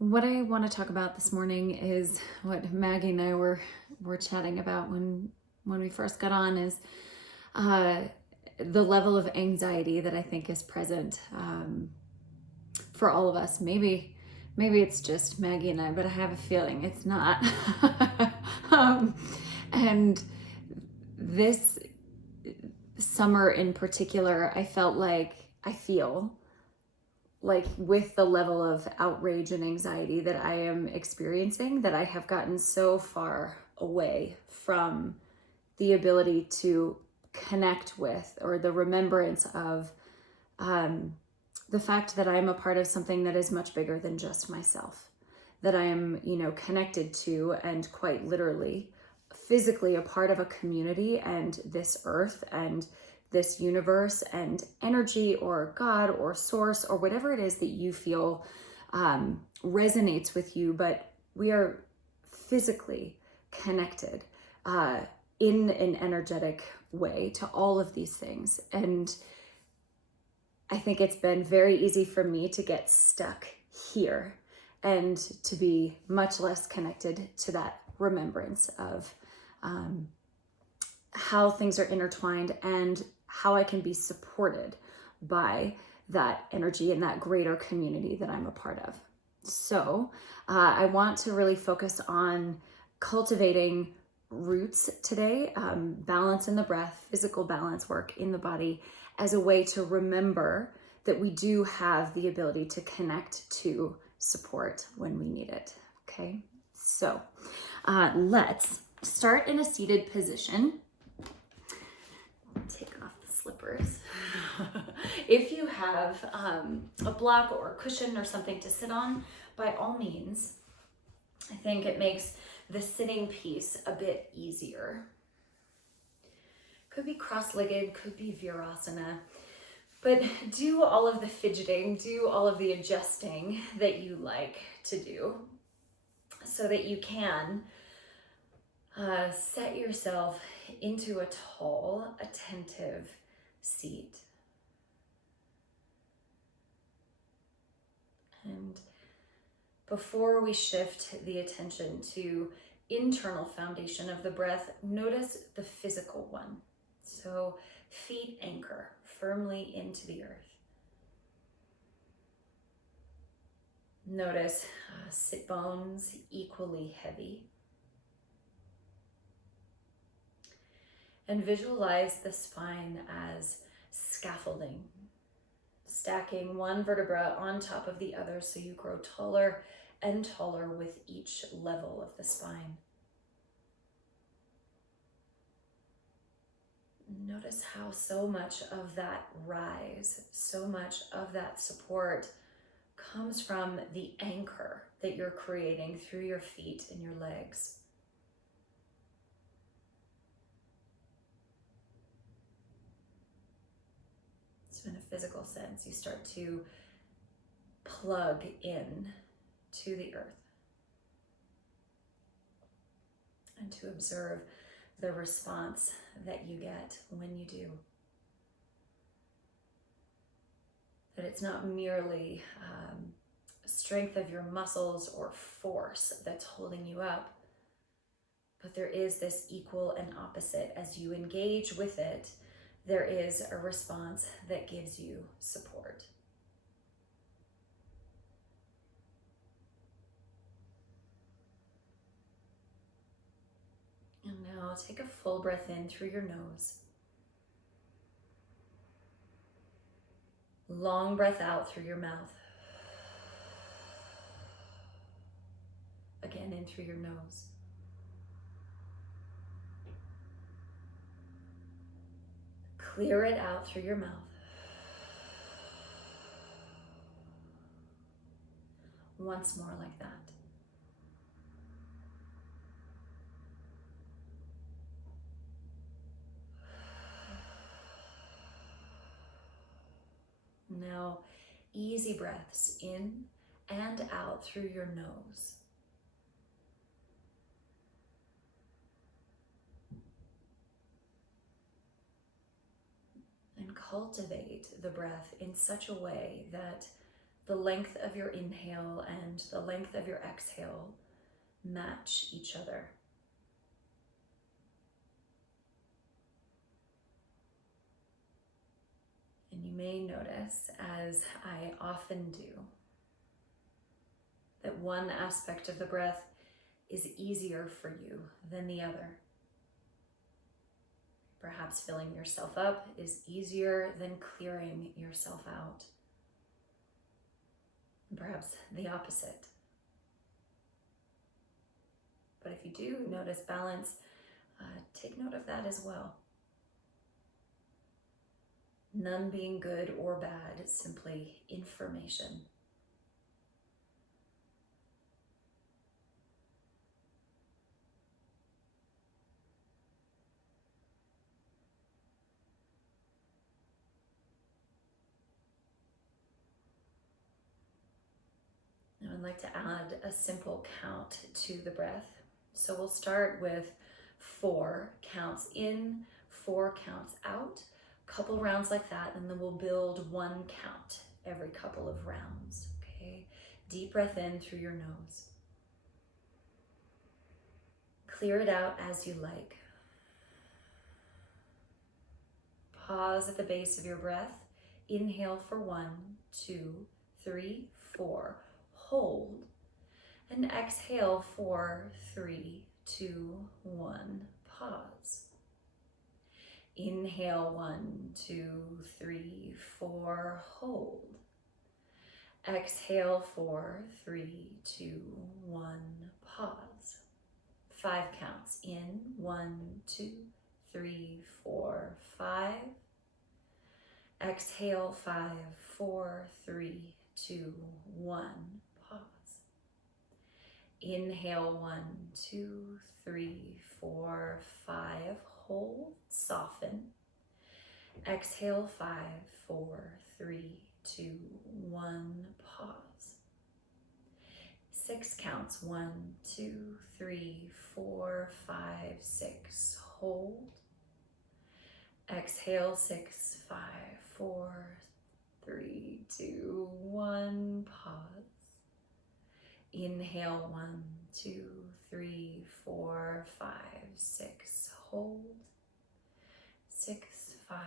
What I want to talk about this morning is what Maggie and I were chatting about when we first got on is uh, the level of anxiety that I think is present for all of us. Maybe it's just Maggie and I, but I have a feeling it's not. um, and this summer in particular, I feel like with the level of outrage and anxiety that I am experiencing, that I have gotten so far away from the ability to connect with or the remembrance of the fact that I'm a part of something that is much bigger than just myself, that I am, connected to and quite literally, physically a part of a community and this earth and this universe and energy or God or source or whatever it is that you feel resonates with you, but we are physically connected in an energetic way to all of these things. And I think it's been very easy for me to get stuck here and to be much less connected to that remembrance of how things are intertwined and how I can be supported by that energy and that greater community that I'm a part of. So I want to really focus on cultivating roots today, balance in the breath, physical balance work in the body as a way to remember that we do have the ability to connect to support when we need it. Okay, so let's start in a seated position. Take off the slippers. If you have a block or a cushion or something to sit on, by all means, I think it makes the sitting piece a bit easier. Could be cross-legged, could be virasana, but do all of the fidgeting, do all of the adjusting that you like to do so that you can set yourself into a tall, attentive seat. And before we shift the attention to internal foundation of the breath, notice the physical one. So feet anchor firmly into the earth. Notice sit bones equally heavy. And visualize the spine as scaffolding, stacking one vertebra on top of the other so you grow taller and taller with each level of the spine. Notice how so much of that rise, so much of that support comes from the anchor that you're creating through your feet and your legs. So in a physical sense, you start to plug in to the earth and to observe the response that you get when you do. That it's not merely strength of your muscles or force that's holding you up, but there is this equal and opposite. As you engage with it, there is a response that gives you support. And now take a full breath in through your nose. Long breath out through your mouth. Again, in through your nose. Clear it out through your mouth. Once more like that. Now, easy breaths in and out through your nose. And cultivate the breath in such a way that the length of your inhale and the length of your exhale match each other. And you may notice, as I often do, that one aspect of the breath is easier for you than the other. Perhaps filling yourself up is easier than clearing yourself out. And perhaps the opposite. But if you do notice balance, take note of that as well. None being good or bad, it's simply information. Now I'd like to add a simple count to the breath. So we'll start with 4 counts in, 4 counts out, couple rounds like that, and then we'll build 1 count every couple of rounds, okay? Deep breath in through your nose. Clear it out as you like. Pause at the base of your breath. Inhale for 1, 2, 3, 4. Hold. And exhale for 3, 2, 1. Pause. Inhale 1, 2, 3, 4. Hold. Exhale 4, 3, 2, 1. Pause. 5 counts in. 1, 2, 3, 4, 5. Exhale 5, 4, 3, 2, 1. Pause. Inhale 1, 2, 3, 4, 5. Hold, soften. Exhale 5, 4, 3, 2, 1. Pause. 6 counts. 1, 2, 3, 4, 5, 6. Hold. Exhale 6, 5, 4, 3, 2, 1. Pause. Inhale 1, 2, 3, 4, 5, 6. Hold. 6, 5,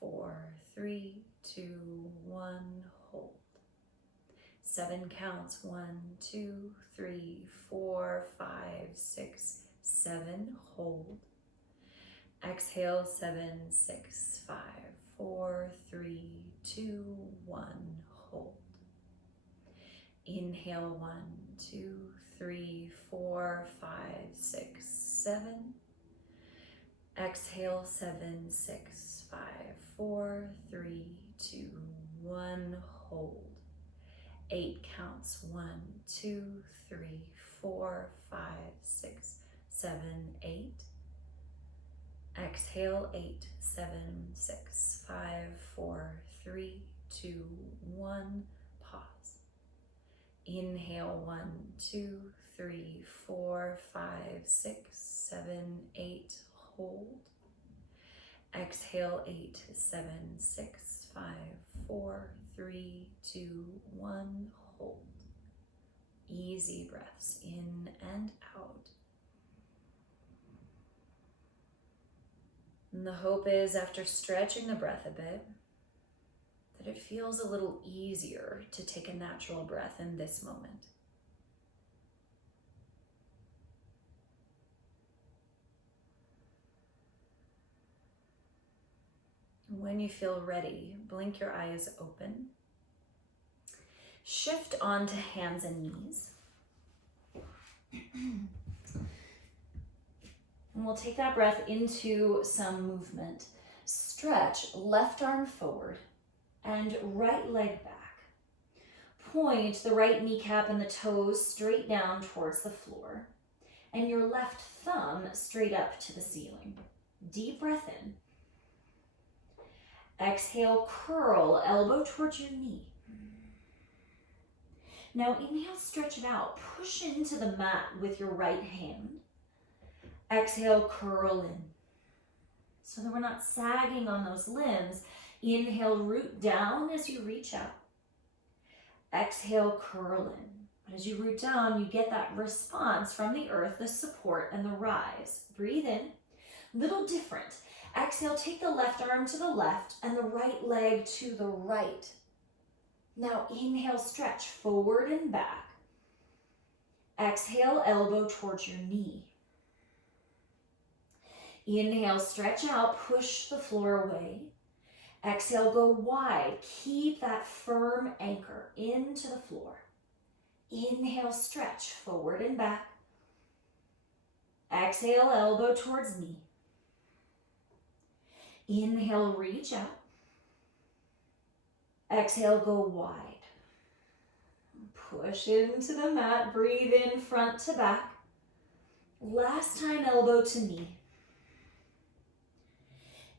4, 3, 2, 1. Hold. 7 counts. 1, 2, 3, 4, 5, 6, 7. Hold. Exhale 7, 6, 5, 4, 3, 2, 1. Hold. Inhale 1, 2, 3, 4, 5, 6, 7. Exhale 7, 6, 5, 4, 3, 2, 1. Hold. 8 counts. 1, 2, 3, 4, 5, 6, 7, 8. Exhale 8, 7, 6, 5, 4, 3, 2, 1. Pause. Inhale 1, 2, 3, 4, 5, 6, 7, 8. Hold. Exhale 8, 7, 6, 5, 4, 3, 2, 1. Hold. Easy breaths in and out. And the hope is, after stretching the breath a bit, that it feels a little easier to take a natural breath in this moment. When you feel ready, blink your eyes open. Shift onto hands and knees. And we'll take that breath into some movement. Stretch left arm forward and right leg back. Point the right kneecap and the toes straight down towards the floor, and your left thumb straight up to the ceiling. Deep breath in. Exhale, curl, elbow towards your knee. Now inhale, stretch it out. Push into the mat with your right hand. Exhale, curl in. So that we're not sagging on those limbs. Inhale, root down as you reach out. Exhale, curl in. But as you root down, you get that response from the earth, the support and the rise. Breathe in. Little different. Exhale, take the left arm to the left and the right leg to the right. Now inhale, stretch forward and back. Exhale, elbow towards your knee. Inhale, stretch out, push the floor away. Exhale, go wide. Keep that firm anchor into the floor. Inhale, stretch forward and back. Exhale, elbow towards knee. Inhale, reach out. Exhale, go wide. Push into the mat. Breathe in front to back. Last time, elbow to knee.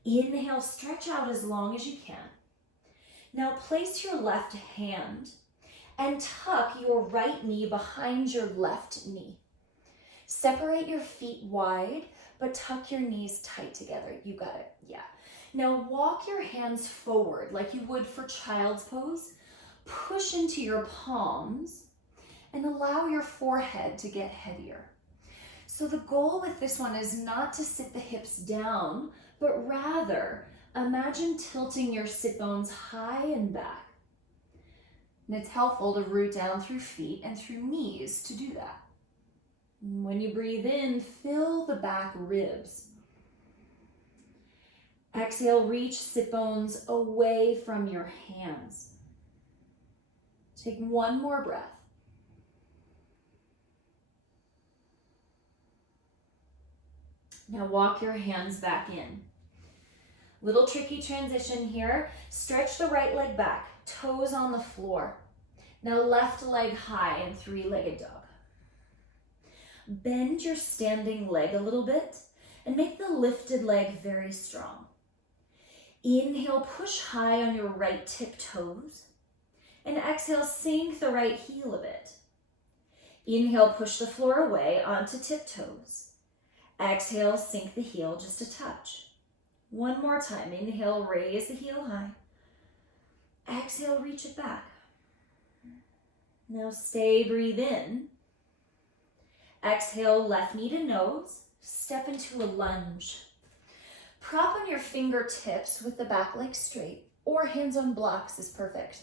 Inhale, stretch out as long as you can. Now place your left hand and tuck your right knee behind your left knee. Separate your feet wide, but tuck your knees tight together. You got it, yeah. Now walk your hands forward like you would for child's pose. Push into your palms and allow your forehead to get heavier. So the goal with this one is not to sit the hips down, but rather imagine tilting your sit bones high and back. And it's helpful to root down through feet and through knees to do that. When you breathe in, fill the back ribs. Exhale, reach sit bones away from your hands. Take one more breath. Now walk your hands back in. Little tricky transition here. Stretch the right leg back, toes on the floor. Now left leg high in three-legged dog. Bend your standing leg a little bit and make the lifted leg very strong. Inhale, push high on your right tip toes. And exhale, sink the right heel a bit. Inhale, push the floor away onto tiptoes. Exhale, sink the heel just a touch. One more time. Inhale, raise the heel high. Exhale, reach it back. Now stay, breathe in. Exhale, left knee to nose. Step into a lunge. Prop on your fingertips with the back leg straight, or hands on blocks is perfect.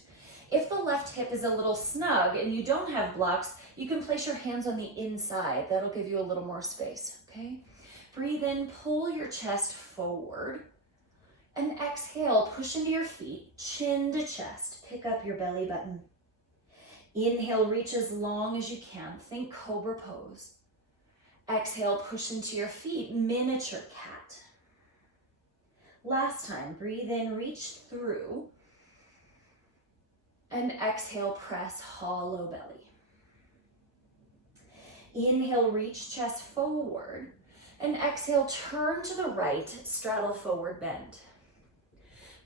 If the left hip is a little snug and you don't have blocks, you can place your hands on the inside. That'll give you a little more space, okay? Breathe in, pull your chest forward. And exhale, push into your feet, chin to chest. Pick up your belly button. Inhale, reach as long as you can. Think cobra pose. Exhale, push into your feet, miniature cat. Last time, breathe in, reach through. And exhale, press hollow belly. Inhale, reach chest forward. And exhale, turn to the right, straddle forward bend.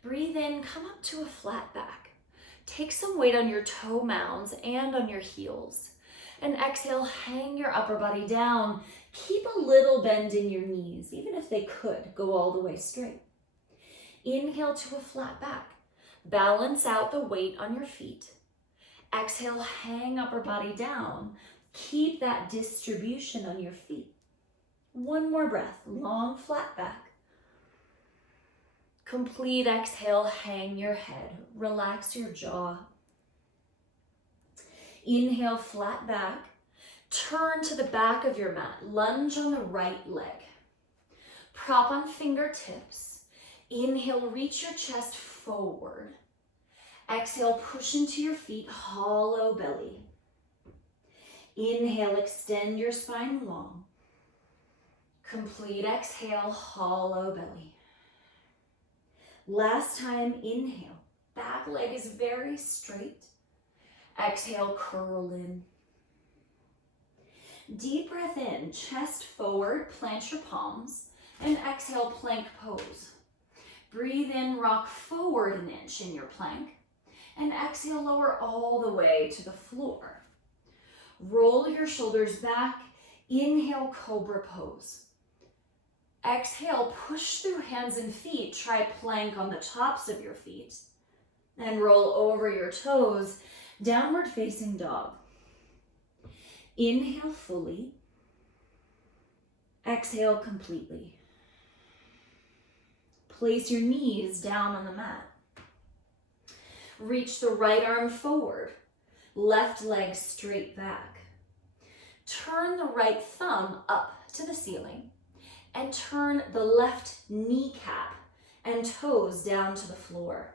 Breathe in, come up to a flat back. Take some weight on your toe mounds and on your heels. And exhale, hang your upper body down. Keep a little bend in your knees, even if they could go all the way straight. Inhale to a flat back. Balance out the weight on your feet. Exhale, hang upper body down. Keep that distribution on your feet. One more breath, long flat back. Complete exhale, hang your head. Relax your jaw. Inhale, flat back. Turn to the back of your mat. Lunge on the right leg. Prop on fingertips. Inhale, reach your chest forward. Exhale, push into your feet, hollow belly. Inhale, extend your spine long. Complete exhale, hollow belly. Last time, inhale. Back leg is very straight. Exhale, curl in. Deep breath in, chest forward, plant your palms, and exhale, plank pose. Breathe in, rock forward an inch in your plank, and exhale, lower all the way to the floor. Roll your shoulders back, inhale, cobra pose. Exhale, push through hands and feet, try plank on the tops of your feet, and roll over your toes Downward facing dog. Inhale fully. Exhale completely. Place your knees down on the mat. Reach the right arm forward. Left leg straight back. Turn the right thumb up to the ceiling and turn the left kneecap and toes down to the floor.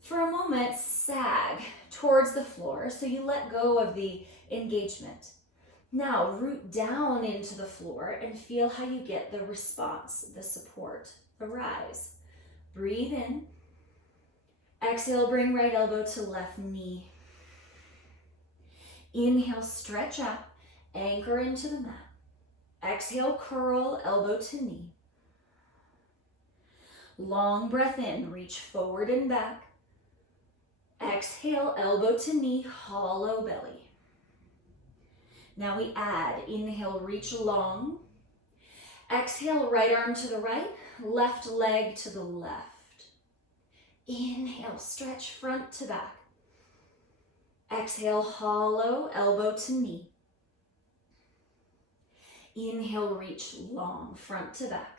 For a moment, sag towards the floor so you let go of the engagement. Now root down into the floor and feel how you get the response, the support, the rise. Breathe in. Exhale, bring right elbow to left knee. Inhale, stretch out, anchor into the mat. Exhale, curl, elbow to knee. Long breath in, reach forward and back. Exhale, elbow to knee, hollow belly. Now we add, inhale, reach long. Exhale, right arm to the right, left leg to the left. Inhale, stretch front to back. Exhale, hollow, elbow to knee. Inhale, reach long, front to back.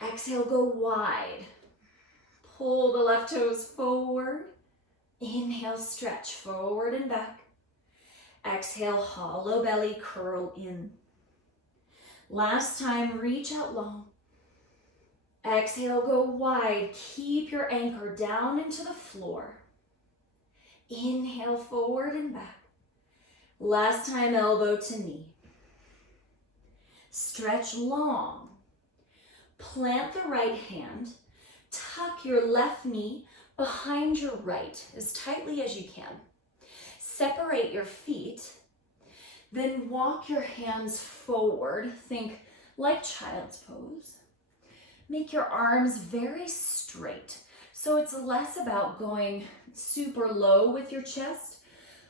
Exhale, go wide. Pull the left toes forward. Inhale, stretch forward and back. Exhale, hollow belly, curl in. Last time, reach out long. Exhale, go wide. Keep your anchor down into the floor. Inhale, forward and back. Last time, elbow to knee. Stretch long. Plant the right hand. Tuck your left knee behind your right as tightly as you can. Separate your feet. Then walk your hands forward. Think like child's pose. Make your arms very straight. So it's less about going super low with your chest,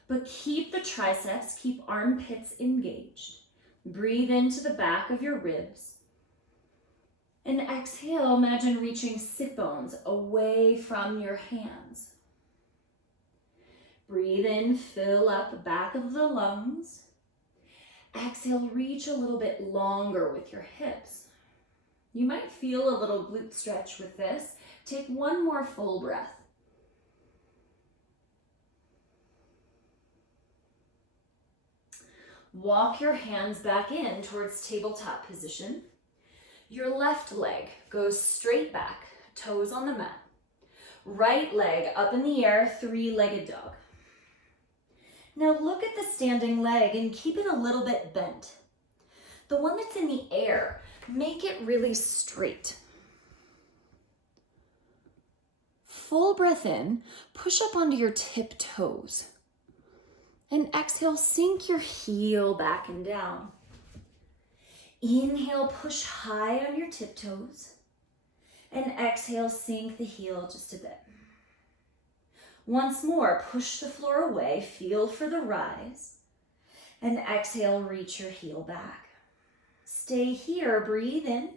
but keep the triceps, keep armpits engaged. Breathe into the back of your ribs. And exhale, imagine reaching sit bones away from your hands. Breathe in, fill up back of the lungs. Exhale, reach a little bit longer with your hips. You might feel a little glute stretch with this. Take one more full breath. Walk your hands back in towards tabletop position. Your left leg goes straight back, toes on the mat. Right leg up in the air, three-legged dog. Now look at the standing leg and keep it a little bit bent. The one that's in the air, make it really straight. Full breath in, push up onto your tip toes. And exhale, sink your heel back and down. Inhale, push high on your tiptoes. And exhale, sink the heel just a bit. Once more, push the floor away, feel for the rise. And exhale, reach your heel back. Stay here, breathe in.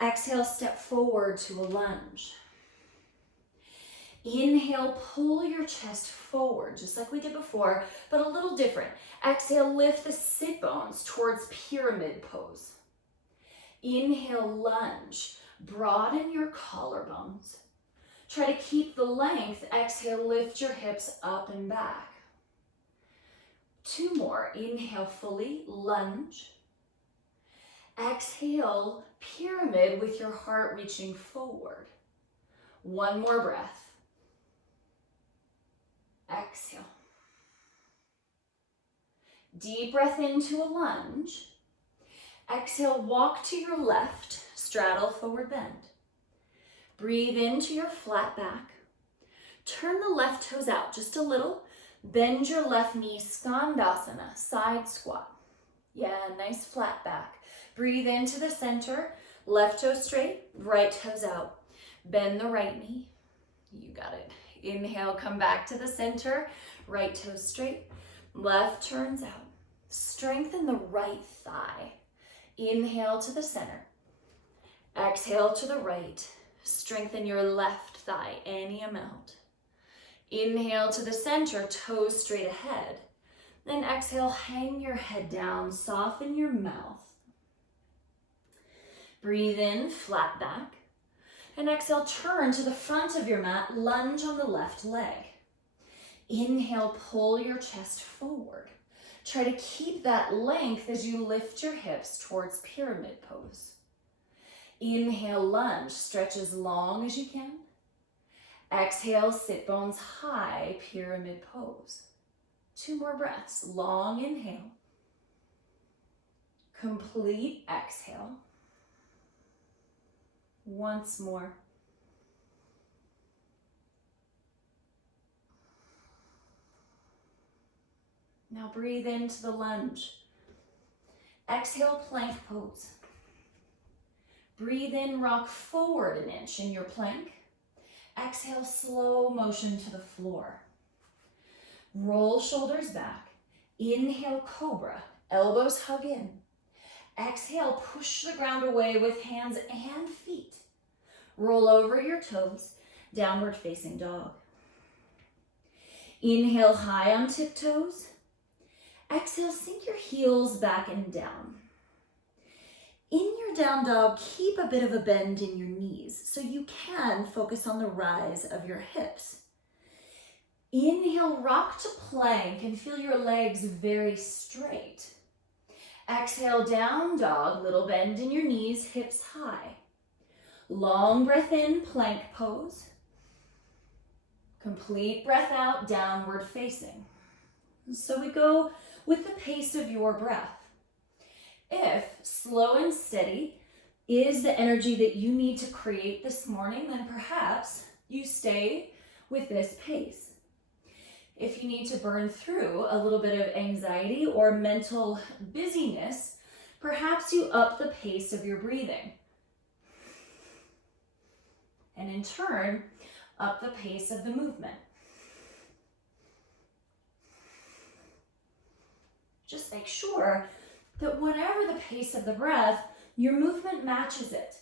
Exhale, step forward to a lunge. Inhale, pull your chest forward, just like we did before, but a little different. Exhale, lift the sit bones towards pyramid pose. Inhale, lunge, broaden your collarbones. Try to keep the length. Exhale, lift your hips up and back. Two more. Inhale fully, lunge. Exhale, pyramid with your heart reaching forward. One more breath. Exhale. Deep breath into a lunge. Exhale, walk to your left, straddle forward bend. Breathe into your flat back. Turn the left toes out just a little. Bend your left knee, skandasana, side squat. Yeah, nice flat back. Breathe into the center, left toe straight, right toes out. Bend the right knee. You got it. Inhale, come back to the center, right toes straight, left turns out. Strengthen the right thigh. Inhale to the center. Exhale to the right. Strengthen your left thigh any amount. Inhale to the center, toes straight ahead. Then exhale, hang your head down, soften your mouth. Breathe in, flat back. And exhale, turn to the front of your mat, lunge on the left leg. Inhale, pull your chest forward. Try to keep that length as you lift your hips towards pyramid pose. Inhale, lunge, stretch as long as you can. Exhale, sit bones high, pyramid pose. 2 more breaths, long inhale. Complete exhale. Once more. Now breathe into the lunge. Exhale, plank pose. Breathe in, rock forward an inch in your plank. Exhale, slow motion to the floor. Roll shoulders back. Inhale, cobra. Elbows hug in. Exhale, push the ground away with hands and feet. Roll over your toes, downward facing dog. Inhale, high on tiptoes. Exhale, sink your heels back and down. In your down dog, keep a bit of a bend in your knees so you can focus on the rise of your hips. Inhale, rock to plank and feel your legs very straight. Exhale, down dog, little bend in your knees, hips high. Long breath in, plank pose. Complete breath out, downward facing. So we go with the pace of your breath. If slow and steady is the energy that you need to create this morning, then perhaps you stay with this pace. If you need to burn through a little bit of anxiety or mental busyness, perhaps you up the pace of your breathing. And in turn, up the pace of the movement. Just make sure that whatever the pace of the breath, your movement matches it.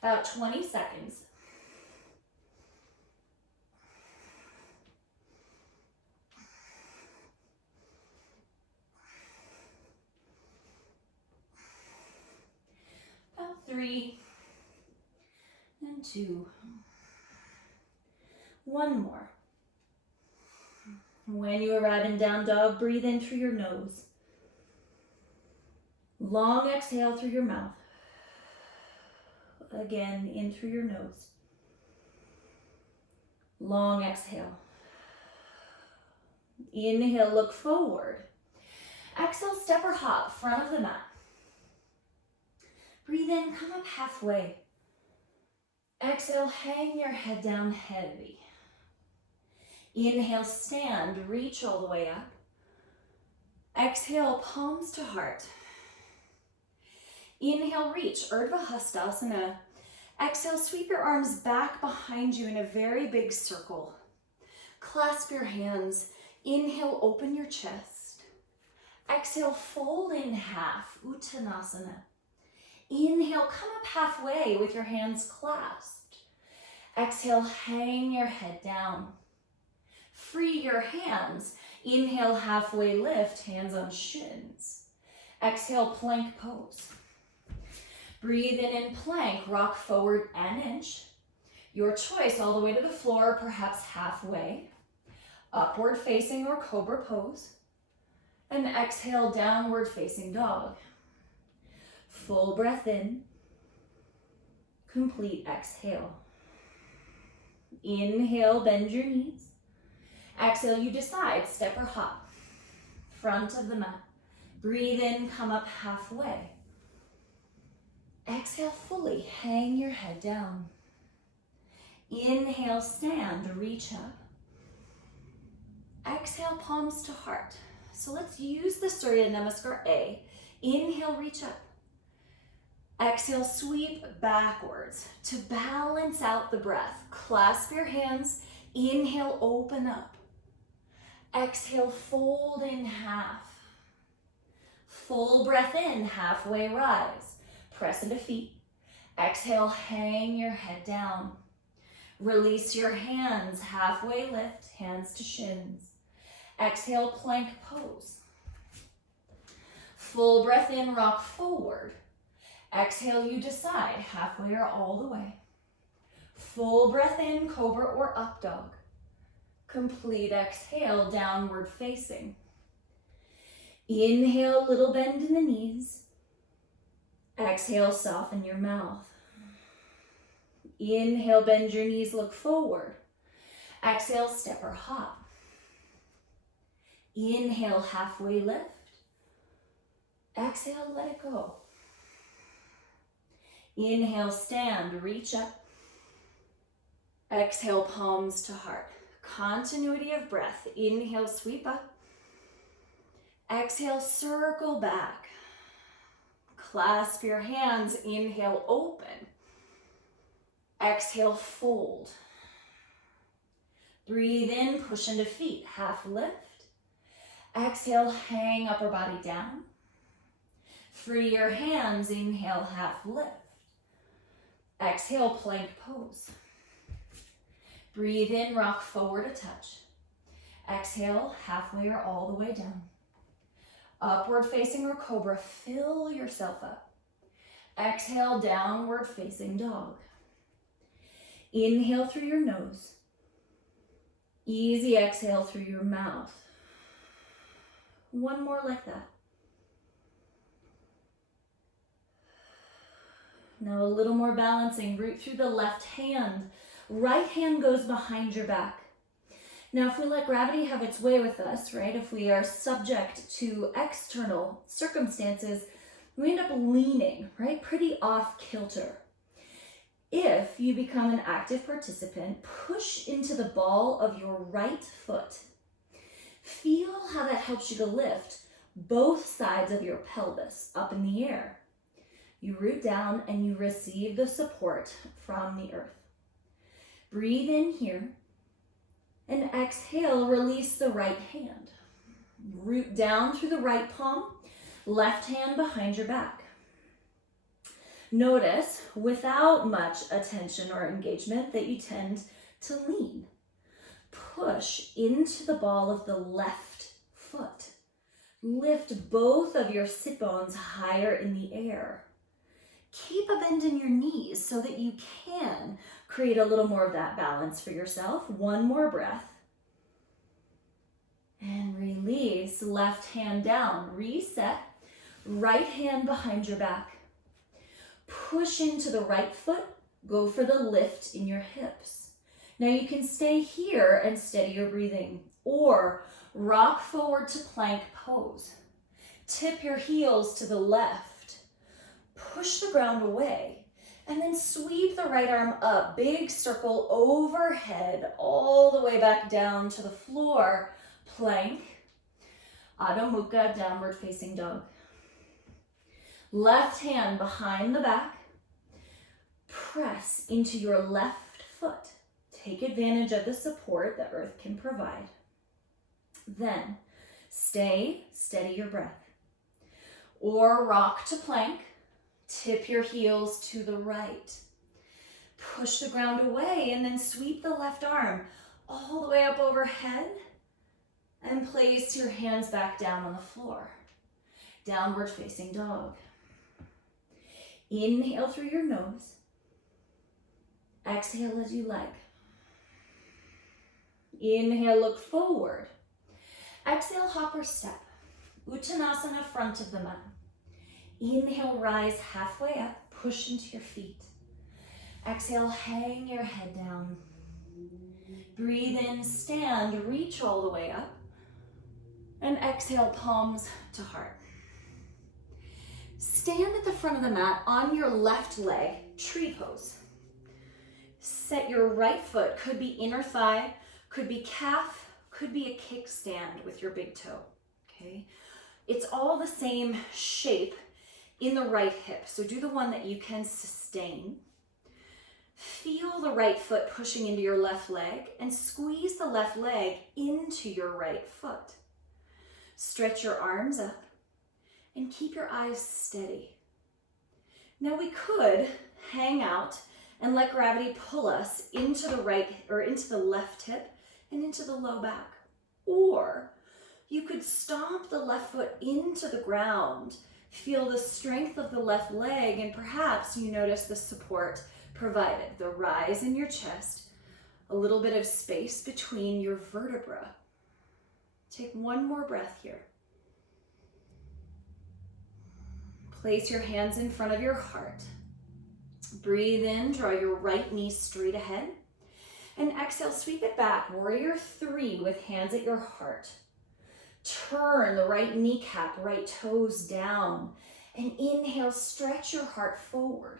About 20 seconds. About 3 and 2. 1 more. When you arrive in down dog, breathe in through your nose. Long exhale through your mouth. Again, in through your nose. Long exhale. Inhale, look forward. Exhale, step or hop, front of the mat. Breathe in, come up halfway. Exhale, hang your head down heavy. Inhale, stand, reach all the way up. Exhale, palms to heart. Inhale, reach, Urdhva Hastasana. Exhale, sweep your arms back behind you in a very big circle. Clasp your hands. Inhale, open your chest. Exhale, fold in half, Uttanasana. Inhale, come up halfway with your hands clasped. Exhale, hang your head down. Free your hands. Inhale, halfway lift, hands on shins. Exhale, plank pose. Breathe in plank, rock forward an inch. Your choice, all the way to the floor, perhaps halfway. Upward facing or cobra pose. And exhale, downward facing dog. Full breath in. Complete exhale. Inhale, bend your knees. Exhale, you decide, step or hop. Front of the mat. Breathe in, come up halfway. Exhale fully, hang your head down. Inhale, stand, reach up. Exhale, palms to heart. So let's use the Surya Namaskar A. Inhale, reach up. Exhale, sweep backwards to balance out the breath. Clasp your hands. Inhale, open up. Exhale, fold in half. Full breath in, halfway rise. Press into feet. Exhale, hang your head down. Release your hands, halfway lift, hands to shins. Exhale, plank pose. Full breath in, rock forward. Exhale, you decide, halfway or all the way. Full breath in, cobra or up dog. Complete exhale, downward facing. Inhale, little bend in the knees. Exhale, soften your mouth. Inhale, bend your knees, look forward. Exhale, step or hop. Inhale, halfway lift. Exhale, let it go. Inhale, stand, reach up. Exhale, palms to heart. Continuity of breath. Inhale, sweep up. Exhale, circle back. Clasp your hands. Inhale, open. Exhale, fold. Breathe in, push into feet, half lift. Exhale, hang upper body down. Free your hands. Inhale, half lift. Exhale, plank pose. Breathe in, rock forward a touch. Exhale, halfway or all the way down. Upward facing or cobra, fill yourself up. Exhale, downward facing dog. Inhale through your nose. Easy exhale through your mouth. One more like that. Now a little more balancing. Root through the left hand. Right hand goes behind your back. Now if we let gravity have its way with us, right, if we are subject to external circumstances, we end up leaning, right, pretty off kilter. If you become an active participant, push into the ball of your right foot. Feel how that helps you to lift both sides of your pelvis up in the air. You root down and you receive the support from the earth. Breathe in here and exhale, release the right hand. Root down through the right palm, left hand behind your back. Notice, without much attention or engagement, that you tend to lean. Push into the ball of the left foot. Lift both of your sit bones higher in the air. Keep a bend in your knees so that you can create a little more of that balance for yourself. One more breath. And release, left hand down. Reset, right hand behind your back. Push into the right foot. Go for the lift in your hips. Now you can stay here and steady your breathing, or rock forward to plank pose. Tip your heels to the left. Push the ground away, and then sweep the right arm up. Big circle overhead, all the way back down to the floor. Plank, Adho Mukha, downward facing dog. Left hand behind the back. Press into your left foot. Take advantage of the support that earth can provide. Then, stay, steady your breath. Or rock to plank. Tip your heels to the right. Push the ground away and then sweep the left arm all the way up overhead and place your hands back down on the floor. Downward facing dog. Inhale through your nose. Exhale as you like. Inhale, look forward. Exhale, hop or step. Uttanasana, front of the mat. Inhale, rise halfway up, push into your feet. Exhale, hang your head down. Breathe in, stand, reach all the way up. And exhale, palms to heart. Stand at the front of the mat on your left leg, tree pose. Set your right foot, could be inner thigh, could be calf, could be a kickstand with your big toe, okay? It's all the same shape in the right hip, so do the one that you can sustain. Feel the right foot pushing into your left leg and squeeze the left leg into your right foot. Stretch your arms up and keep your eyes steady. Now we could hang out and let gravity pull us into the right or into the left hip and into the low back. Or you could stomp the left foot into the ground, feel the strength of the left leg, and perhaps you notice the support provided, the rise in your chest, a little bit of space between your vertebra. Take one more breath here. Place your hands in front of your heart. Breathe in, draw your right knee straight ahead. And exhale, sweep it back, warrior three with hands at your heart. Turn the right kneecap, right toes down. And inhale, stretch your heart forward.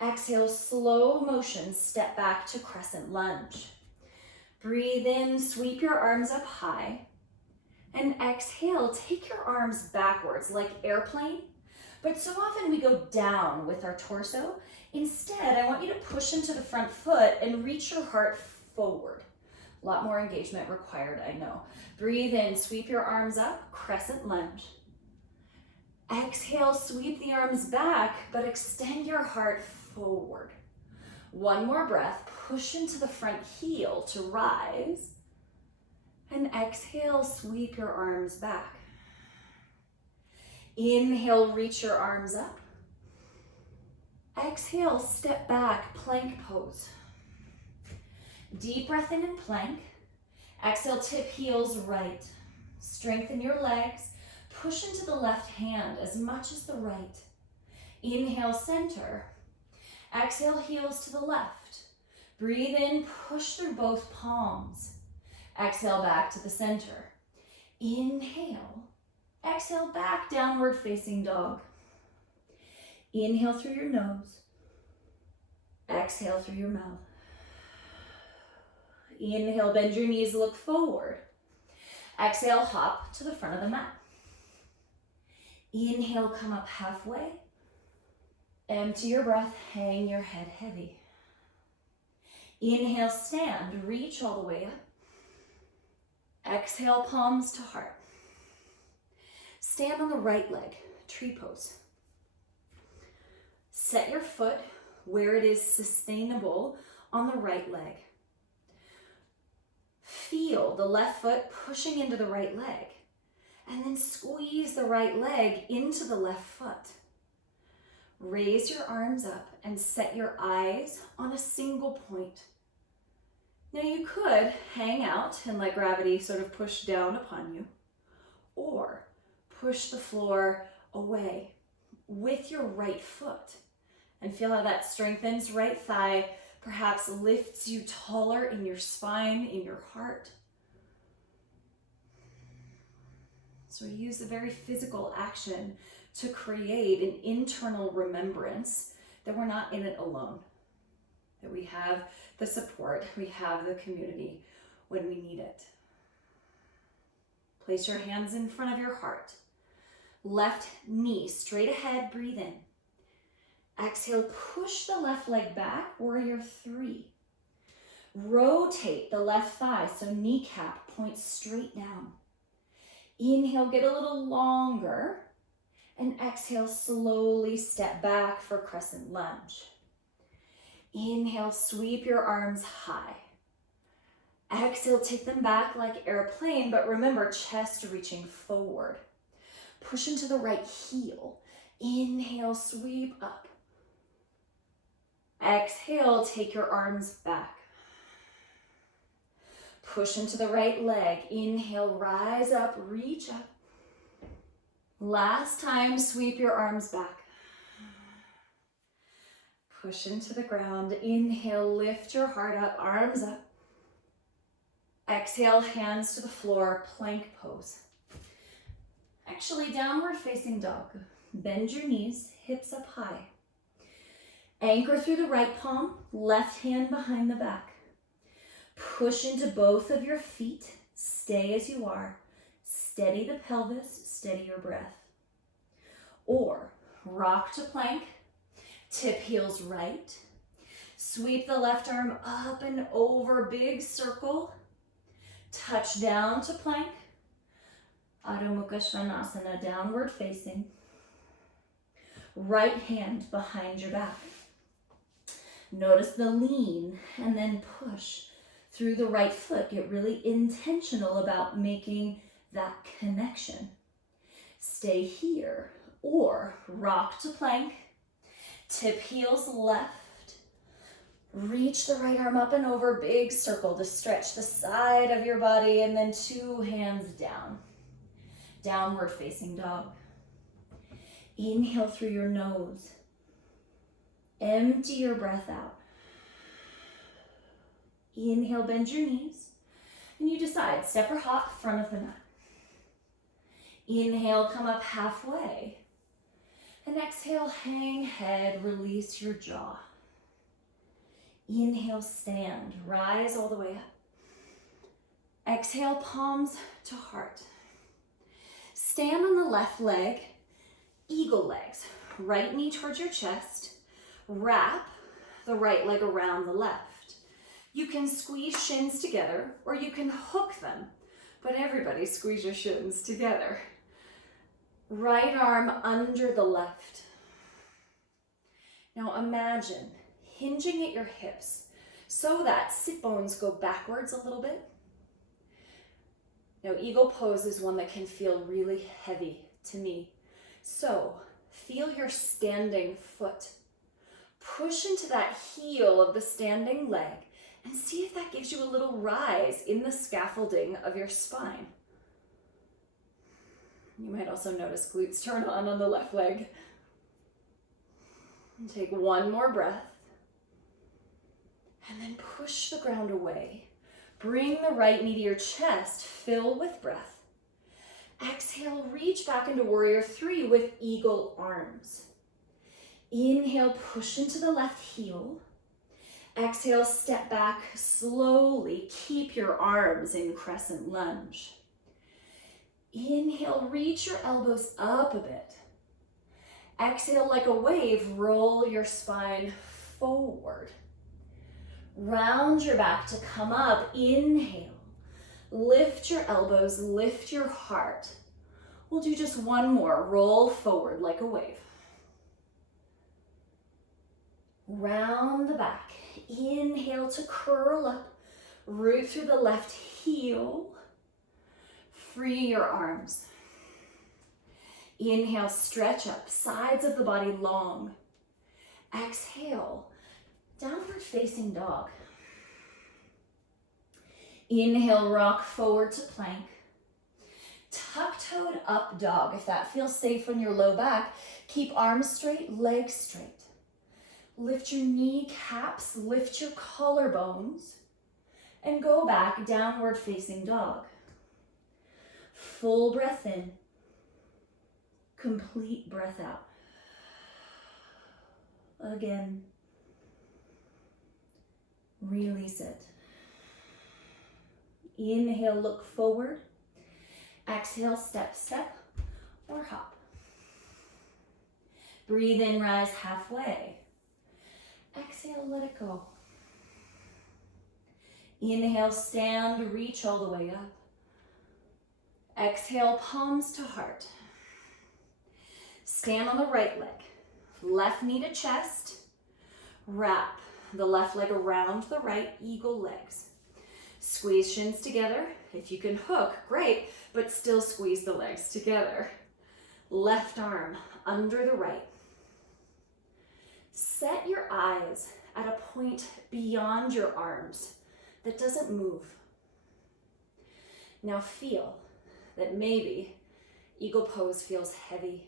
Exhale, slow motion, step back to crescent lunge. Breathe in, sweep your arms up high. And exhale, take your arms backwards like airplane. But so often we go down with our torso. Instead, I want you to push into the front foot and reach your heart forward. A lot more engagement required, I know. Breathe in, sweep your arms up, crescent lunge. Exhale, sweep the arms back, but extend your heart forward. One more breath, push into the front heel to rise. And exhale, sweep your arms back. Inhale, reach your arms up. Exhale, step back, plank pose. Deep breath in plank. Exhale, tip heels right. Strengthen your legs. Push into the left hand as much as the right. Inhale, center. Exhale, heels to the left. Breathe in, push through both palms. Exhale, back to the center. Inhale. Exhale, back, downward facing dog. Inhale through your nose. Exhale through your mouth. Inhale, bend your knees, look forward. Exhale, hop to the front of the mat. Inhale, come up halfway. Empty your breath, hang your head heavy. Inhale, stand, reach all the way up. Exhale, palms to heart. Stand on the right leg, tree pose. Set your foot where it is sustainable on the right leg. Feel the left foot pushing into the right leg, and then squeeze the right leg into the left foot. Raise your arms up and set your eyes on a single point. Now you could hang out and let gravity sort of push down upon you, or push the floor away with your right foot and feel how that strengthens right thigh, perhaps lifts you taller in your spine, in your heart. So we use a very physical action to create an internal remembrance that we're not in it alone, that we have the support, we have the community when we need it. Place your hands in front of your heart. Left knee straight ahead, breathe in. Exhale, push the left leg back, warrior three. Rotate the left thigh so kneecap points straight down. Inhale, get a little longer. And exhale, slowly step back for crescent lunge. Inhale, sweep your arms high. Exhale, take them back like airplane, but remember, chest reaching forward. Push into the right heel. Inhale, sweep up. Exhale, take your arms back. Push into the right leg. Inhale, rise up, reach up. Last time, sweep your arms back. Push into the ground. Inhale, lift your heart up, arms up. Exhale, hands to the floor, plank pose. Actually, downward facing dog. Bend your knees, hips up high. Anchor through the right palm, left hand behind the back. Push into both of your feet. Stay as you are. Steady the pelvis, steady your breath. Or rock to plank, tip heels right. Sweep the left arm up and over, big circle. Touch down to plank. Adho Mukha Svanasana, downward facing. Right hand behind your back. Notice the lean and then push through the right foot. Get really intentional about making that connection. Stay here or rock to plank. Tip heels left. Reach the right arm up and over, big circle to stretch the side of your body, and then 2 hands down. Downward facing dog. Inhale through your nose. Empty your breath out. Inhale, bend your knees. And you decide, step or hop, front of the mat. Inhale, come up halfway. And exhale, hang head, release your jaw. Inhale, stand, rise all the way up. Exhale, palms to heart. Stand on the left leg, eagle legs. Right knee towards your chest. Wrap the right leg around the left. You can squeeze shins together or you can hook them, but everybody squeeze your shins together. Right arm under the left. Now imagine hinging at your hips so that sit bones go backwards a little bit. Now eagle pose is one that can feel really heavy to me. So feel your standing foot. Push into that heel of the standing leg and see if that gives you a little rise in the scaffolding of your spine. You might also notice glutes turn on the left leg. And take one more breath. And then push the ground away. Bring the right knee to your chest, fill with breath. Exhale, reach back into warrior 3 with eagle arms. Inhale, push into the left heel. Exhale, step back slowly. Keep your arms in crescent lunge. Inhale, reach your elbows up a bit. Exhale, like a wave, roll your spine forward. Round your back to come up. Inhale. Lift your elbows, lift your heart. We'll do just one more. Roll forward like a wave. Round the back. Inhale to curl up. Root through the left heel. Free your arms. Inhale, stretch up. Sides of the body long. Exhale, downward facing dog. Inhale, rock forward to plank. Tuck-toed up dog. If that feels safe on your low back, keep arms straight, legs straight. Lift your kneecaps, lift your collarbones, and go back, downward facing dog. Full breath in, complete breath out. Again, release it. Inhale, look forward. Exhale, step, step, or hop. Breathe in, rise halfway. Exhale, let it go. Inhale, stand, reach all the way up. Exhale, palms to heart. Stand on the right leg. Left knee to chest. Wrap the left leg around the right, eagle legs. Squeeze shins together. If you can hook, great, but still squeeze the legs together. Left arm under the right. Set your eyes at a point beyond your arms that doesn't move. Now feel that maybe eagle pose feels heavy.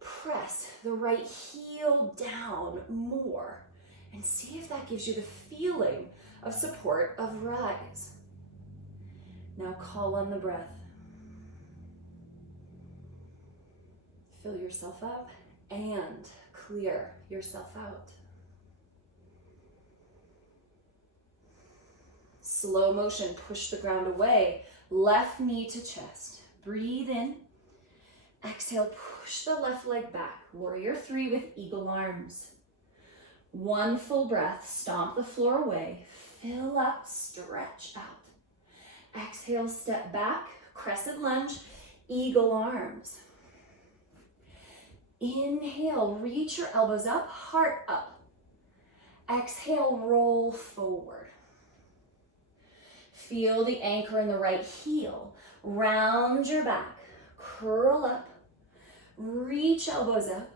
Press the right heel down more and see if that gives you the feeling of support of rise. Now call on the breath. Fill yourself up and clear yourself out. Slow motion, push the ground away. Left knee to chest. Breathe in. Exhale, push the left leg back. Warrior 3 with eagle arms. One full breath, stomp the floor away. Fill up, stretch out. Exhale, step back, Crescent lunge, eagle arms. Inhale, reach your elbows up, heart up. Exhale, roll forward. Feel the anchor in the right heel. Round your back, curl up, reach elbows up,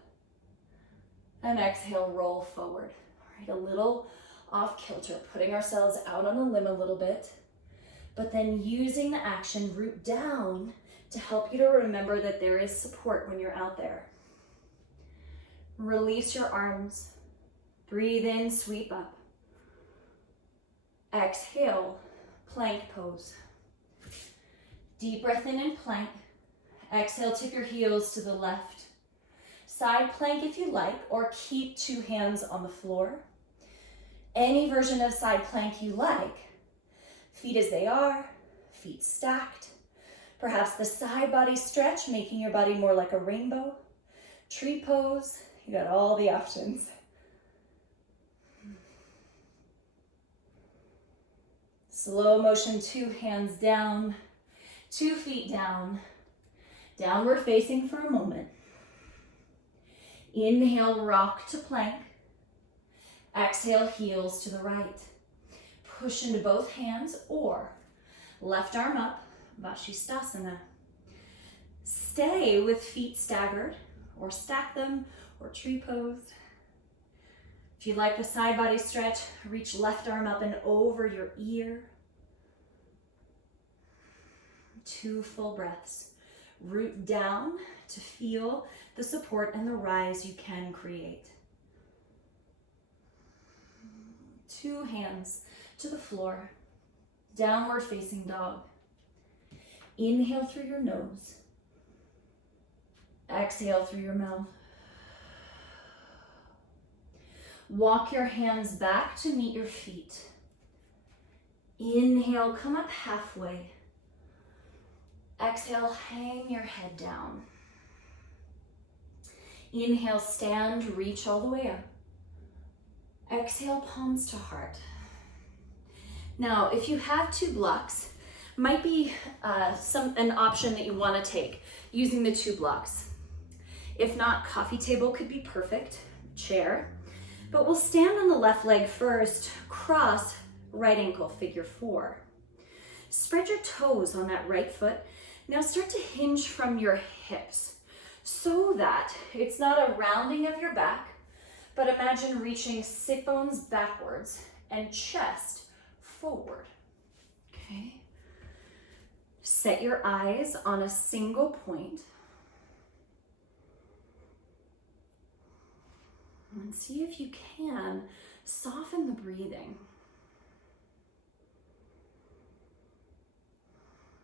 and exhale, roll forward. All right, a little off kilter, putting ourselves out on a limb a little bit, but then using the action root down to help you to remember that there is support when you're out there. Release your arms. Breathe in, sweep up. Exhale, plank pose. Deep breath in plank. Exhale, tip your heels to the left. Side plank if you like, or keep 2 hands on the floor. Any version of side plank you like. Feet as they are, feet stacked. Perhaps the side body stretch, making your body more like a rainbow. Tree pose, you got all the options. Slow motion, 2 hands down, 2 feet down, downward facing for a moment. Inhale, rock to plank. Exhale, heels to the right. Push into both hands or left arm up, Vashisthasana. Stay with feet staggered or stack them or tree pose. If you like the side body stretch, reach left arm up and over your ear. 2 full breaths. Root down to feel the support and the rise you can create. 2 hands to the floor. Downward facing dog. Inhale through your nose. Exhale through your mouth. Walk your hands back to meet your feet. Inhale, come up halfway. Exhale, hang your head down. Inhale, stand, reach all the way up. Exhale, palms to heart. Now, if you have 2 blocks, might be an option that you want to take using the 2 blocks. If not, coffee table could be perfect, chair. But we'll stand on the left leg first, cross right ankle, figure 4. Spread your toes on that right foot. Now start to hinge from your hips so that it's not a rounding of your back, but imagine reaching sit bones backwards and chest forward. Okay. Set your eyes on a single point. And see if you can soften the breathing.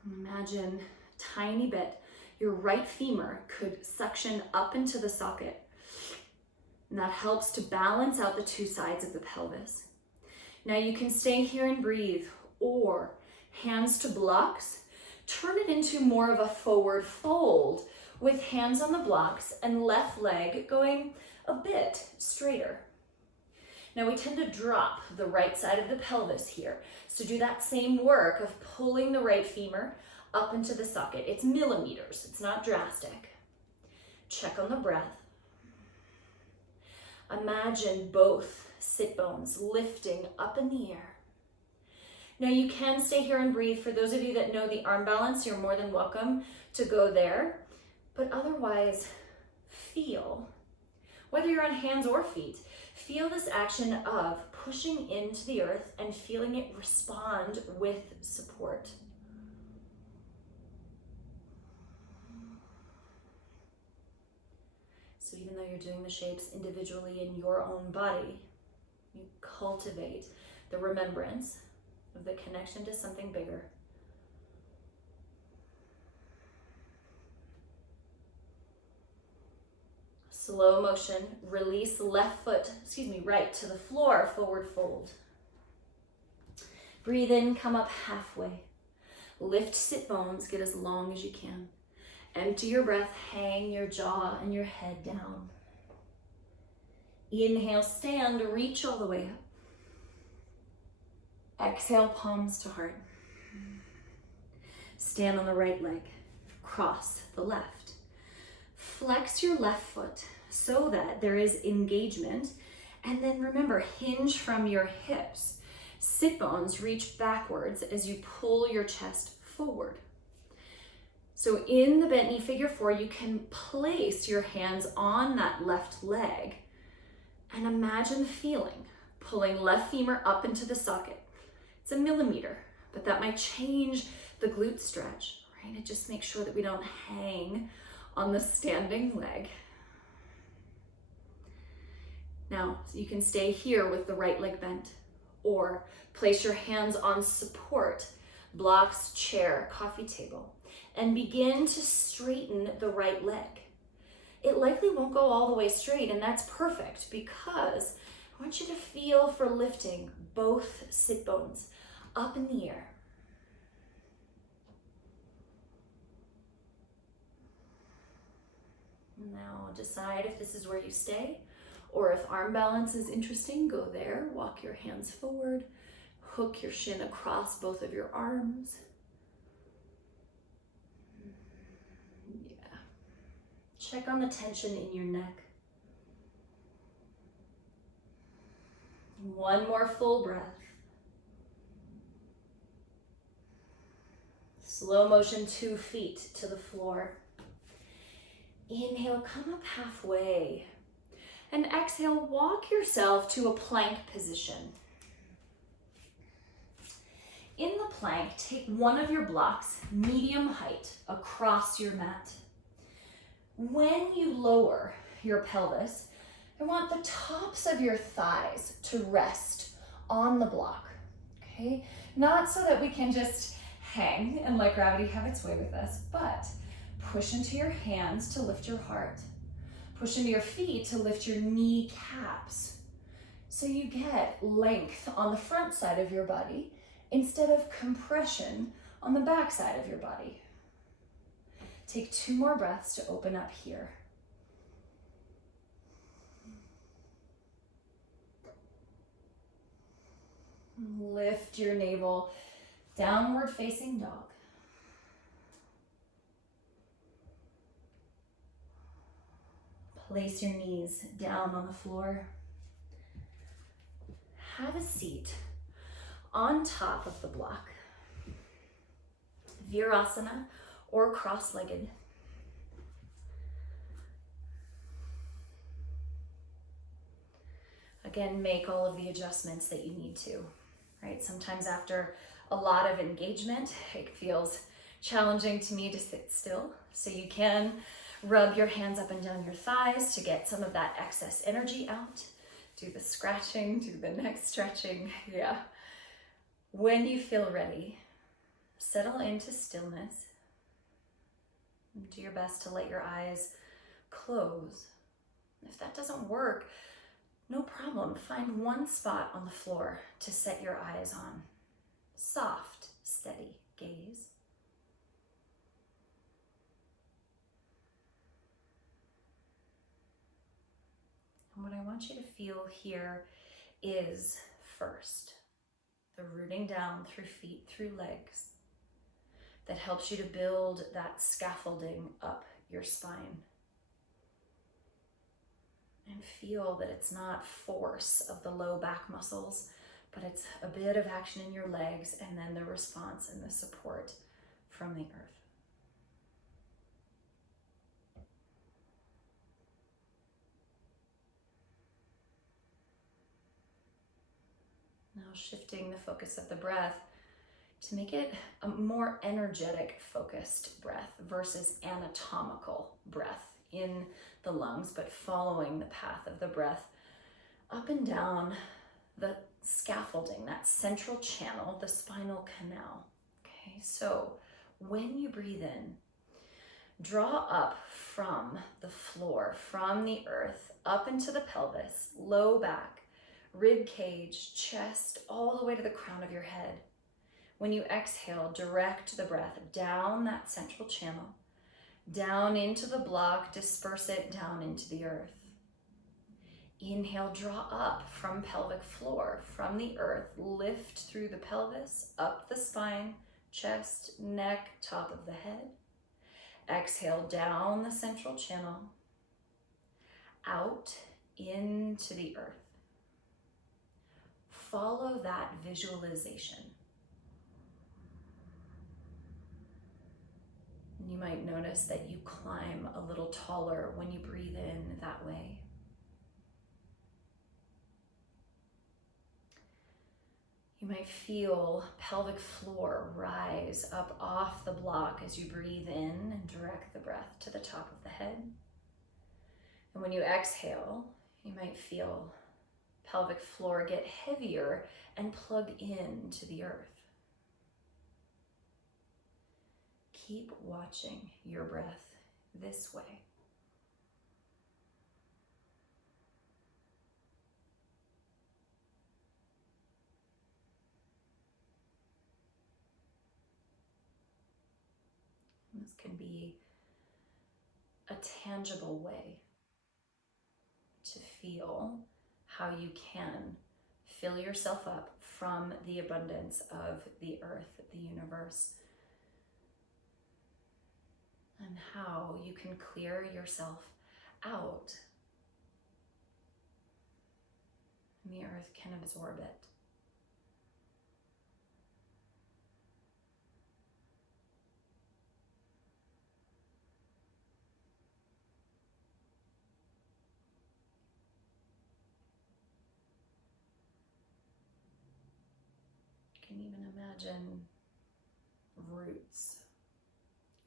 Imagine a tiny bit your right femur could suction up into the socket. And that helps to balance out the 2 sides of the pelvis. Now you can stay here and breathe, or hands to blocks, turn it into more of a forward fold with hands on the blocks and left leg going a bit straighter. Now we tend to drop the right side of the pelvis here. So do that same work of pulling the right femur up into the socket. It's millimeters, it's not drastic. Check on the breath. Imagine both sit bones lifting up in the air. Now you can stay here and breathe. For those of you that know the arm balance, you're more than welcome to go there. But otherwise, feel, whether you're on hands or feet, feel this action of pushing into the earth and feeling it respond with support. So even though you're doing the shapes individually in your own body, you cultivate the remembrance of the connection to something bigger. Slow motion, release right to the floor, forward fold. Breathe in, come up halfway. Lift sit bones, get as long as you can. Empty your breath, hang your jaw and your head down. Inhale, stand, reach all the way up. Exhale, palms to heart. Stand on the right leg, cross the left. Flex your left foot so that there is engagement. And then remember, hinge from your hips. Sit bones reach backwards as you pull your chest forward. So in the bent knee figure 4, you can place your hands on that left leg and imagine the feeling, pulling left femur up into the socket. It's a millimeter, but that might change the glute stretch, right? And just make sure that we don't hang on the standing leg. Now, you can stay here with the right leg bent, or place your hands on support, blocks, chair, coffee table, and begin to straighten the right leg. It likely won't go all the way straight, and that's perfect because I want you to feel for lifting both sit bones up in the air. Now decide if this is where you stay, or if arm balance is interesting, go there. Walk your hands forward, hook your shin across both of your arms. Yeah. Check on the tension in your neck. One more full breath. Slow motion, 2 feet to the floor. Inhale, come up halfway. And exhale, walk yourself to a plank position. In the plank, take one of your blocks, medium height, across your mat. When you lower your pelvis, I want the tops of your thighs to rest on the block, okay? Not so that we can just hang and let gravity have its way with us, but push into your hands to lift your heart. Push into your feet to lift your kneecaps. So you get length on the front side of your body instead of compression on the back side of your body. Take 2 more breaths to open up here. Lift your navel, downward facing dog. Place your knees down on the floor. Have a seat on top of the block. Virasana or cross-legged. Again, make all of the adjustments that you need to, right? Sometimes after a lot of engagement, it feels challenging to me to sit still. So you can rub your hands up and down your thighs to get some of that excess energy out. Do the scratching, do the neck stretching, yeah. When you feel ready, settle into stillness. Do your best to let your eyes close. If that doesn't work, no problem. Find one spot on the floor to set your eyes on. Soft, steady gaze. And what I want you to feel here is first, the rooting down through feet, through legs, that helps you to build that scaffolding up your spine. And feel that it's not force of the low back muscles, but it's a bit of action in your legs and then the response and the support from the earth. Now shifting the focus of the breath to make it a more energetic focused breath versus anatomical breath in the lungs, but following the path of the breath up and down the scaffolding, that central channel, the spinal canal. Okay, so when you breathe in, draw up from the floor, from the earth, up into the pelvis, low back, rib cage, chest, all the way to the crown of your head. When you exhale, direct the breath down that central channel, down into the block, disperse it down into the earth. Inhale, draw up from pelvic floor, from the earth, lift through the pelvis, up the spine, chest, neck, top of the head. Exhale down the central channel, out into the earth. Follow that visualization. You might notice that you climb a little taller when you breathe in that way. You might feel pelvic floor rise up off the block as you breathe in and direct the breath to the top of the head. And when you exhale, you might feel pelvic floor get heavier and plug into the earth. Keep watching your breath this way. This can be a tangible way to feel how you can fill yourself up from the abundance of the earth, the universe, and how you can clear yourself out and the earth can absorb it. You can even imagine roots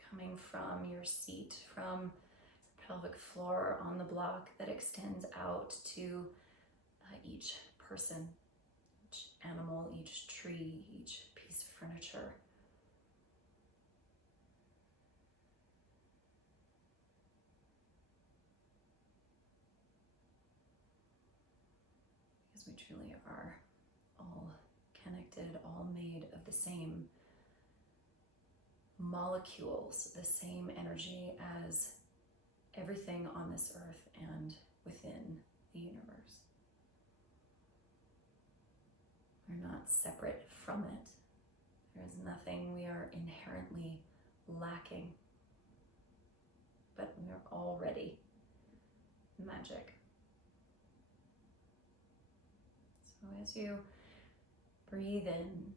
coming from your seat, from the pelvic floor on the block that extends out to each person, each animal, each tree, each piece of furniture. Because we truly are all connected, all made of the same molecules, the same energy as everything on this earth and within the universe. We're not separate from it. There is nothing we are inherently lacking, but we are already magic. So as you breathe in,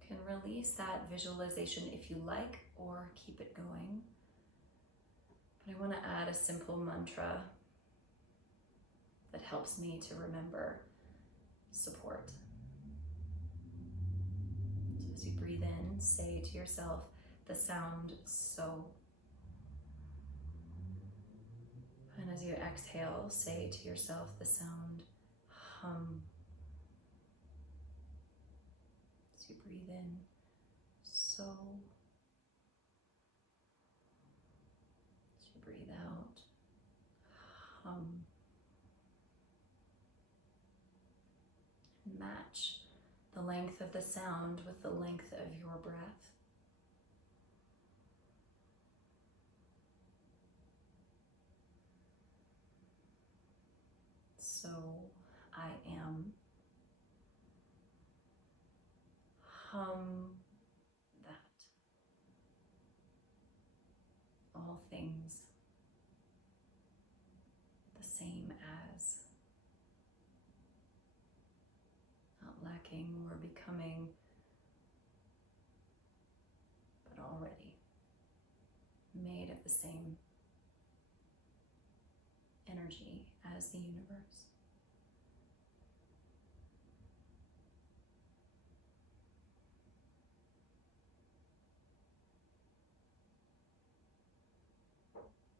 you can release that visualization if you like, or keep it going. But I want to add a simple mantra that helps me to remember support. So as you breathe in, say to yourself the sound so. And as you exhale, say to yourself the sound hum. As you breathe in, so. As you breathe out, hum. And match the length of the sound with the length of your breath. So I am. Hum that. All things the same as. Not lacking or becoming, but already made of the same energy as the universe.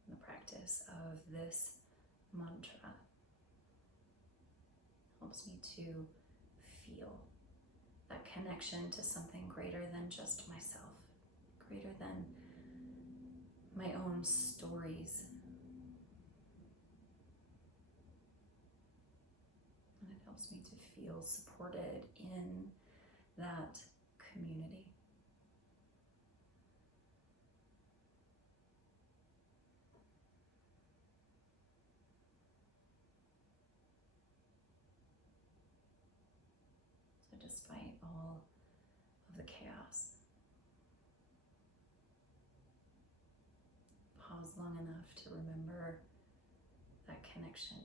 The practice of this mantra helps me to feel that connection to something greater than just myself, greater than my own stories. And it helps me to feel supported in that community. So despite all of the chaos long enough to remember that connection,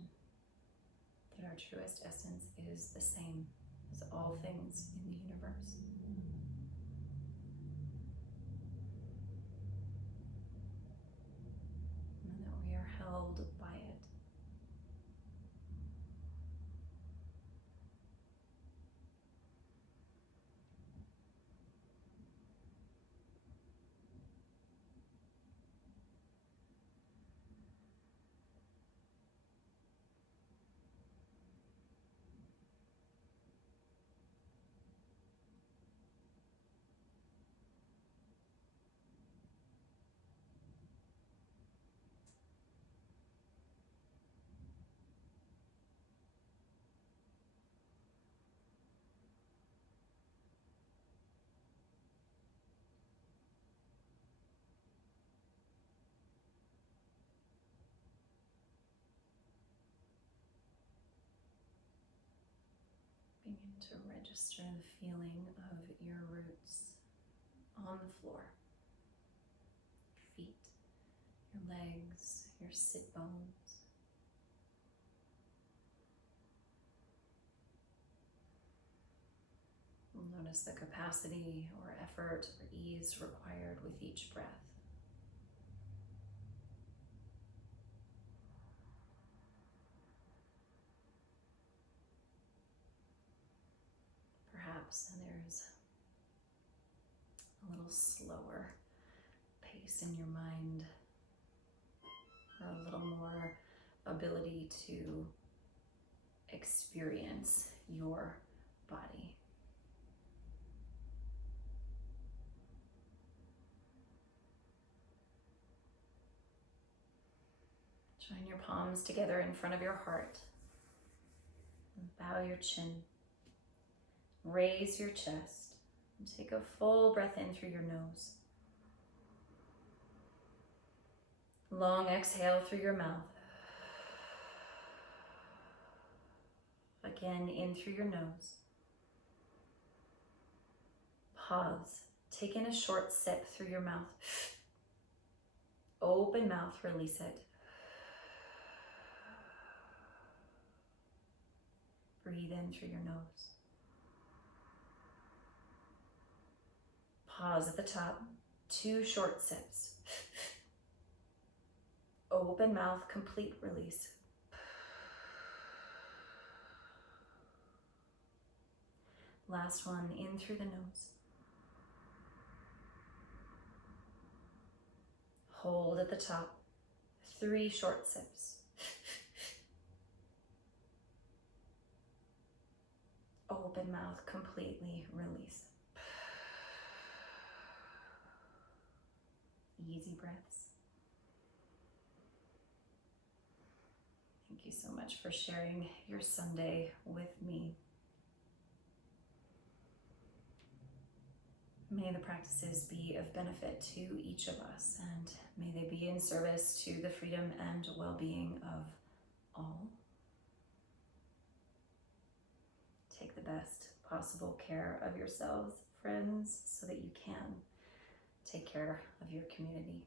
that our truest essence is the same as all things in the universe. And that we are held by it. Begin to register the feeling of your roots on the floor, your feet, your legs, your sit bones. Notice the capacity or effort or ease required with each breath. Perhaps there's a little slower pace in your mind, or a little more ability to experience your body. Join your palms together in front of your heart. And bow your chin. Raise your chest. And take a full breath in through your nose. Long exhale through your mouth. Again, in through your nose. Pause. Take in a short sip through your mouth. Open mouth, release it. Breathe in through your nose. Pause at the top. 2 short sips. Open mouth, complete release. Last one, in through the nose. Hold at the top. 3 short sips. Open mouth, completely release. Easy breaths. Thank you so much for sharing your Sunday with me. May the practices be of benefit to each of us, and may they be in service to the freedom and well-being of all. Take the best possible care of yourselves, friends, so that you can take care of your community.